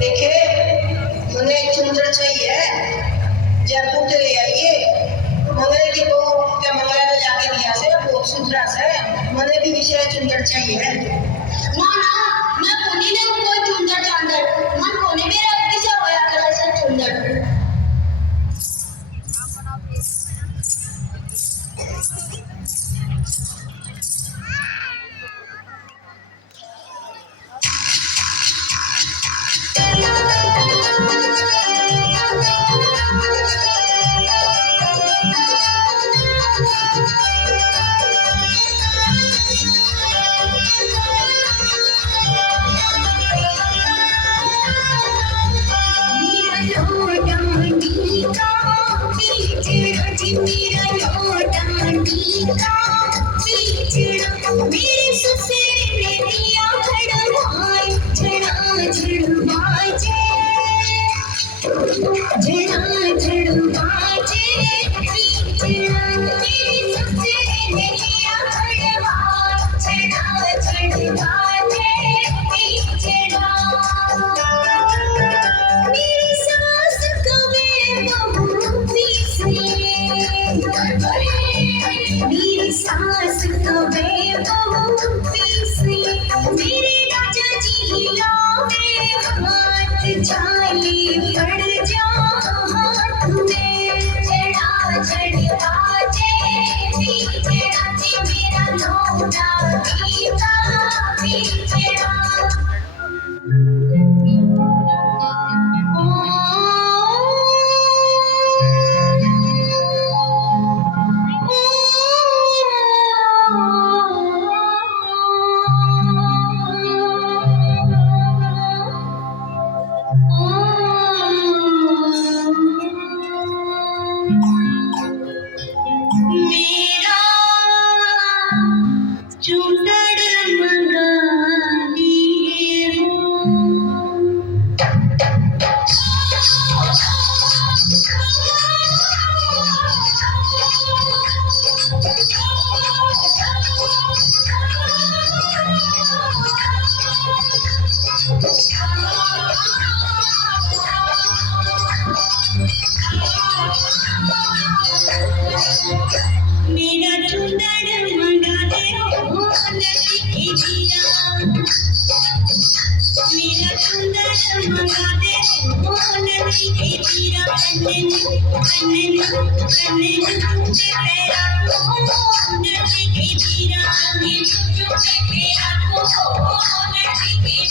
देखे मुझे एक चुंदर चाहिए जयपुर से ले आइए मंगले की वो क्या मंगला में जाके दिया से बहुत सुंदर से मुझे भी विषय चुंदर चाहिए ना ना मैं कोनी ने कोई चुंदर चांदर मन कोनी मेरा किसे होया करा से चुंदर मेरे ससुर ने दिया खड़वाई झड़ा झड़वाजे झड़ा झड़वाजे मेरे ससुर ने दिया खड़वाई झड़ा झड़वाजे झड़ा मेरी सास कवे बहू पीसे मेरी सास कवे बहू पीसे मेरे राजा जी लावे हाथ जाले पड़ जा हाथ में चढ़ा चढ़वा जे चढ़ा जे मेरा लौटा गीता चढ़ा मेरा चुंदड़ मंगा दिए मेरा चुंदड़ मंगा दे हो नदी की जीरा मेरा चुंदड़ मंगा दे हो नदी की जीरा कन्ने तेरा हो नदी की जीरा तेरा हो नदी की